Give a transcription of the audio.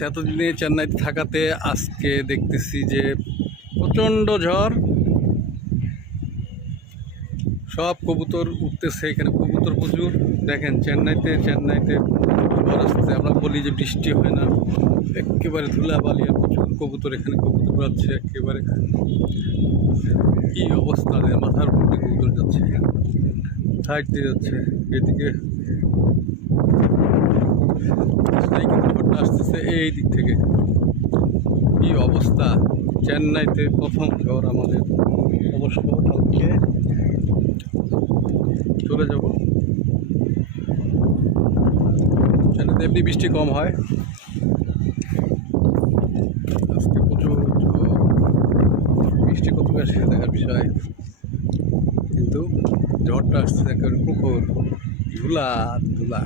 আসছে। এতদিনে চেন্নাইতে থাকাতে আজকে দেখতেছি যে প্রচণ্ড ঝড়, সব কবুতর উঠতেছে। এখানে কবুতর প্রচুর। দেখেন চেন্নাইতে ঝড় আসছে। আমরা বলি যে বৃষ্টি হয় না, একেবারে ধুলাবালি আর প্রচুর কবুতর। এখানে কবুতর যাচ্ছে একেবারে, কি অবস্থা! মাথার উপর দিয়ে কবুতর যাচ্ছে, সাইড দিয়ে যাচ্ছে। এদিকে ঝড়টা আসতেছে এই দিক থেকে। কি অবস্থা! চেন্নাইতে প্রথম ঝড় আমাদের। অবশ্য কালকে চলে যাব। চেন্নাইতে এমনি বৃষ্টি কম হয়, আজকে প্রচুর বৃষ্টি কত আসছে দেখার বিষয়। কিন্তু ঝড়টা আসছে একেবারে প্রখর, ধুলা ধুলা।